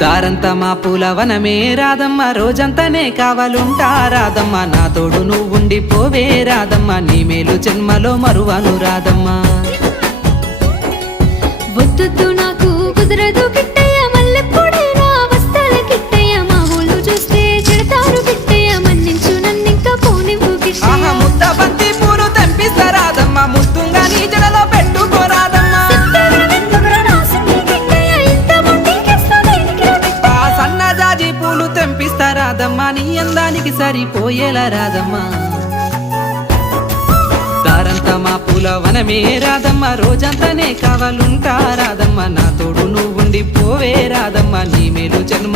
దారంతా మా పూల వనమే రాదమ్మ, రోజంతానే కావాలుంటా రాదమ్మ, నా తోడు నువ్వుండి పోవే రాదమ్మ, నీ మేలు జన్మలో మరువను రాదమ్మ. వద్దొద్దు నాకు కుదరదు కిట్టయ్య, మల్లెప్పుడైనా వస్తాల కిట్టయ్య, మా ఊళ్ళు చూస్తే చెడతారు కిట్టయ్య, మన్నించు నన్నింకా పోనివ్వు కిట్టయ్య. ముద్ద బంతి పూలు తెంపిస్తా రాదమ్మ, ముద్దుంగా నీ జడలో పెట్టుకోరాదమ్మ. సన్నజాజి పూలు తెంపిస్తా రాదమ్మ, నీ అందానికి సరిపోయేలా రాదమ్మ. దారంతా మా పూల వనమే రాదమ్మ, రోజంతానే కావాలుంటా రాదమ్మ, నా తోడు నువ్వుండి పోవే రాదమ్మ, నీ మేలు జన్మ